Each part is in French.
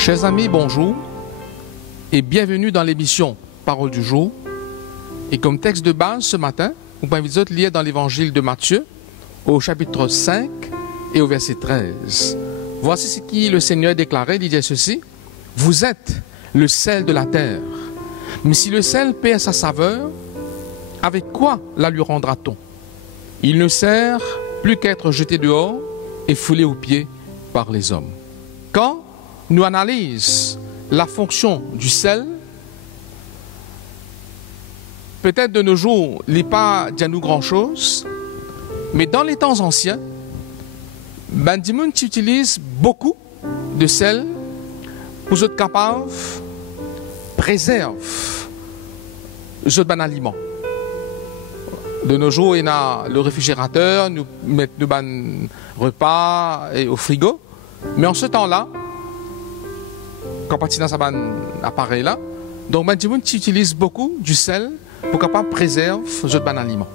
Chers amis, bonjour et bienvenue dans l'émission Parole du jour. Et comme texte de base ce matin, nous pouvons vous lire dans l'évangile de Matthieu au chapitre 5 et au verset 13. Voici ce que le Seigneur déclarait, il disait ceci: vous êtes le sel de la terre, mais si le sel perd sa saveur, avec quoi la lui rendra-t-on? Il ne sert plus qu'à être jeté dehors et foulé aux pieds par les hommes. Quand nous analysons la fonction du sel, peut-être de nos jours, il n'est pas dit à nous grand-chose, mais dans les temps anciens, Bandimoun utilise beaucoup de sel pour être capable de préserver un aliment. De nos jours, il y a le réfrigérateur, nous mettons nos repas au frigo, mais en ce temps-là, quand on dans cet appareil-là, donc Bandimoun utilise beaucoup du sel pour capable préserver un aliment.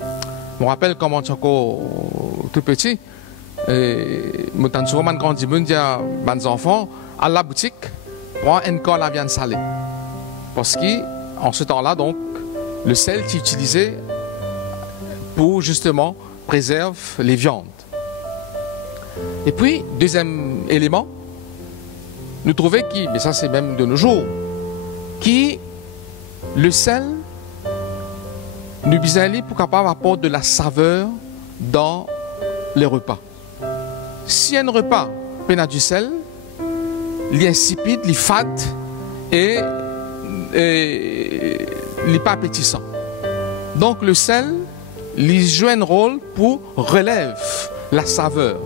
Je me rappelle quand j'étais encore tout petit, je me souvent quand je dis à mes enfants, à la boutique, prends un corps la viande salée. Parce qu'en ce temps-là, donc, le sel est utilisé pour justement préserver les viandes. Et puis, deuxième élément, nous trouvons mais ça c'est même de nos jours, que le sel nous bisait pour capable apporter de la saveur dans les repas. Si un repas a du sel, il est insipide, il est fade et il n'est pas appétissant. Donc le sel, il joue un rôle pour relever la saveur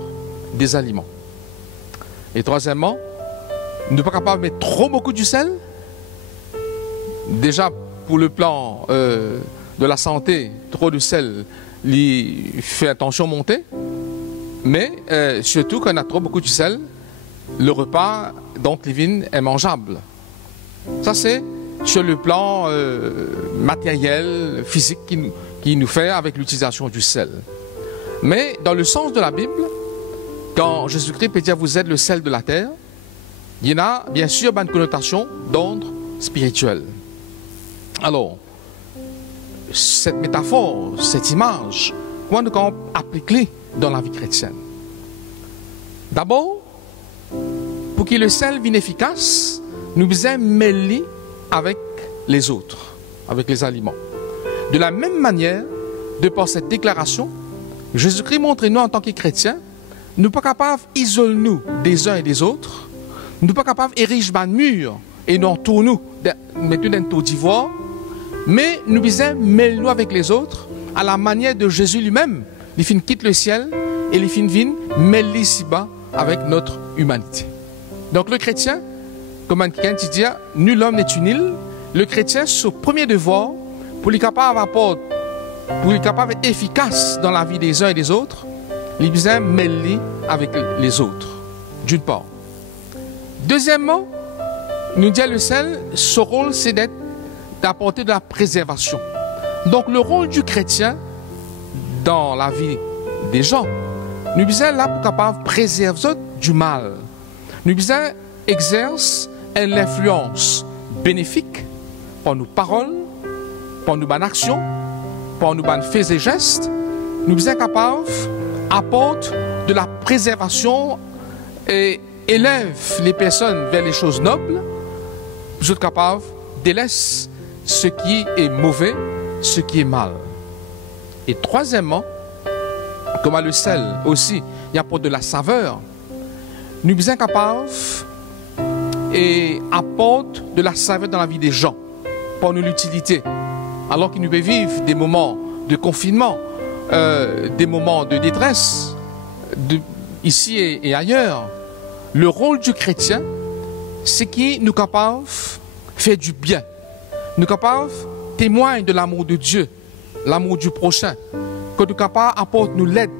des aliments. Et troisièmement, nous ne sommes pas capables de mettre trop beaucoup du sel. Déjà, pour le plan de la santé, trop de sel il fait attention monter. Mais surtout, quand on a trop beaucoup de sel, le repas, donc, est mangeable. Ça, c'est sur le plan matériel, physique, qui nous fait avec l'utilisation du sel. Mais dans le sens de la Bible, quand Jésus-Christ peut dire vous êtes le sel de la terre, il y en a bien sûr une connotation d'ordre spirituel. Alors, cette métaphore, cette image, comment nous pouvons appliquer dans la vie chrétienne? D'abord, pour que le sel vienne efficace, nous devons mêler avec les autres, avec les aliments. De la même manière, de par cette déclaration, Jésus-Christ montre nous en tant que chrétiens, nous ne sommes pas capables d'isoler nous des uns et des autres, nous ne sommes pas capables d'ériger un mur et nous entourner nous, mettre dans un tour d'ivoire, mais nous devons mêler nous avec les autres à la manière de Jésus lui-même. Il fin quitte le ciel et il fin vient mêler ici-bas avec notre humanité. Donc le chrétien, comme un chrétien dit, nul homme n'est une île. Le chrétien, son premier devoir, pour être capable d'être efficace dans la vie des uns et des autres, il besoin mêler avec les autres, d'une part. Deuxièmement, nous dit le sel, son rôle c'est d'apporter de la préservation. Donc le rôle du chrétien dans la vie des gens, nous sommes là pour capable préserver du mal. Nous sommes exercer une influence bénéfique par nos paroles, par nos bonnes actions, par nos bonnes faits et gestes. Nous sommes capables d'apporter de la préservation et élève les personnes vers les choses nobles. Nous sommes capables de laisser ce qui est mauvais, ce qui est mal. Et troisièmement, comme le sel aussi, il apporte de la saveur. Nous sommes capables et apporte de la saveur dans la vie des gens, pour nous l'utilité. Alors qu'ils nous peuvent vivre des moments de confinement, des moments de détresse, ici et ailleurs. Le rôle du chrétien, c'est qu'il nous capable de faire du bien. Nous capables de témoigner de l'amour de Dieu, l'amour du prochain. Que nous capables d'apporter nous l'aide.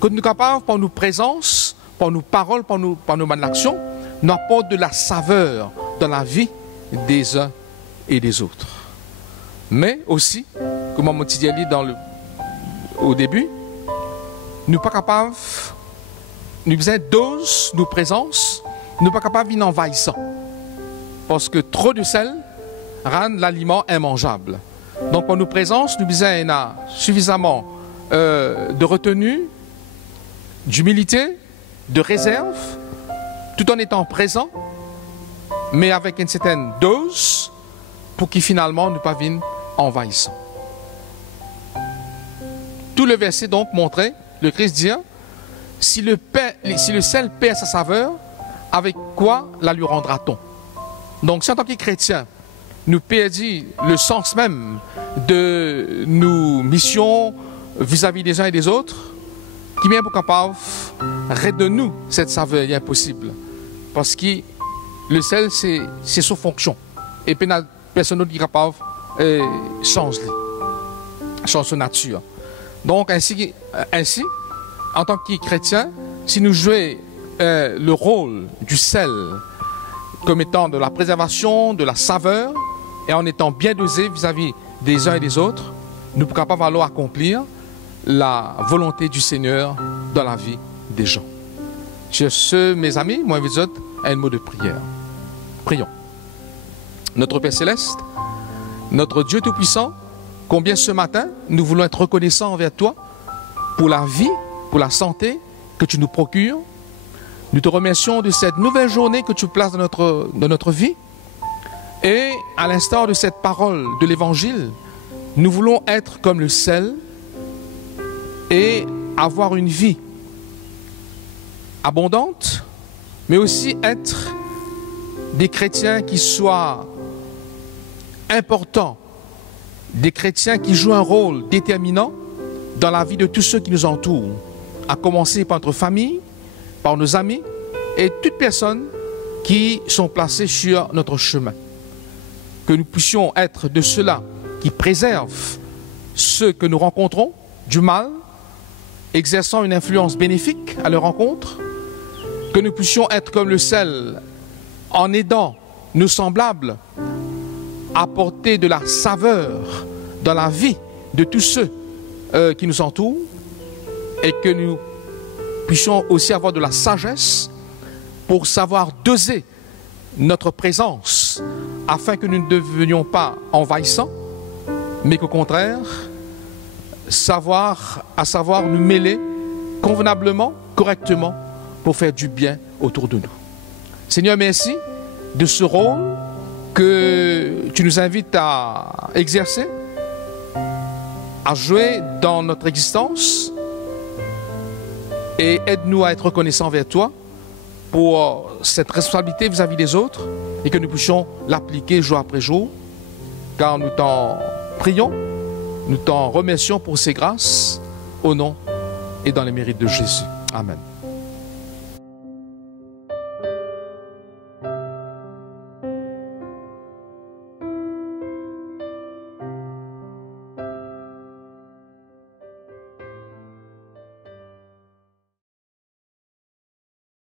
Que nous capables, par nos présences, par nos paroles, par nos bonnes actions, nous apporter de la saveur dans la vie des uns et des autres. Mais aussi, comme on dit au début, nous ne sommes pas capables, nous avons dose nos présences, nous nous ne sommes pas capables d'être envahissants. Parce que trop de sel rend l'aliment immangeable. Donc, pour nos présences, nous avons suffisamment de retenue, d'humilité, de réserve, tout en étant présent, mais avec une certaine dose pour qu'il finalement ne pas vienne envahissant. Tout le verset donc montrait, le Christ dit, si le sel perd sa saveur, avec quoi la lui rendra-t-on? Donc si en tant que chrétien, nous perdons le sens même de nos missions vis-à-vis des uns et des autres, qui bien pour capable redonner-nous cette saveur, il est impossible. Parce que le sel, c'est sa fonction. Et puis, personne d'autre qui est capable de changer sa nature. Donc, ainsi, en tant que chrétien, si nous jouons le rôle du sel comme étant de la préservation, de la saveur, et en étant bien dosé vis-à-vis des uns et des autres, nous sommes capables alors accomplir la volonté du Seigneur dans la vie des gens. Sur ce, mes amis, moi et vous autres, un mot de prière. Prions. Notre Père Céleste, notre Dieu Tout-Puissant, combien ce matin nous voulons être reconnaissants envers toi pour la vie, pour la santé que tu nous procures. Nous te remercions de cette nouvelle journée que tu places dans notre vie. Et à l'instar de cette parole de l'Évangile, nous voulons être comme le sel et avoir une vie abondante, mais aussi être des chrétiens qui soient importants, des chrétiens qui jouent un rôle déterminant dans la vie de tous ceux qui nous entourent, à commencer par notre famille, par nos amis et toutes personnes qui sont placées sur notre chemin. Que nous puissions être de ceux-là qui préservent ceux que nous rencontrons du mal, exerçant une influence bénéfique à leur rencontre. Que nous puissions être comme le sel en aidant nos semblables à apporter de la saveur dans la vie de tous ceux qui nous entourent, et que nous puissions aussi avoir de la sagesse pour savoir doser notre présence afin que nous ne devenions pas envahissants, mais qu'au contraire, savoir nous mêler convenablement, correctement, pour faire du bien autour de nous. Seigneur, merci de ce rôle que tu nous invites à exercer, à jouer dans notre existence, et aide-nous à être reconnaissants vers toi pour cette responsabilité vis-à-vis des autres, et que nous puissions l'appliquer jour après jour, car nous t'en prions, nous t'en remercions pour ces grâces, au nom et dans les mérites de Jésus. Amen.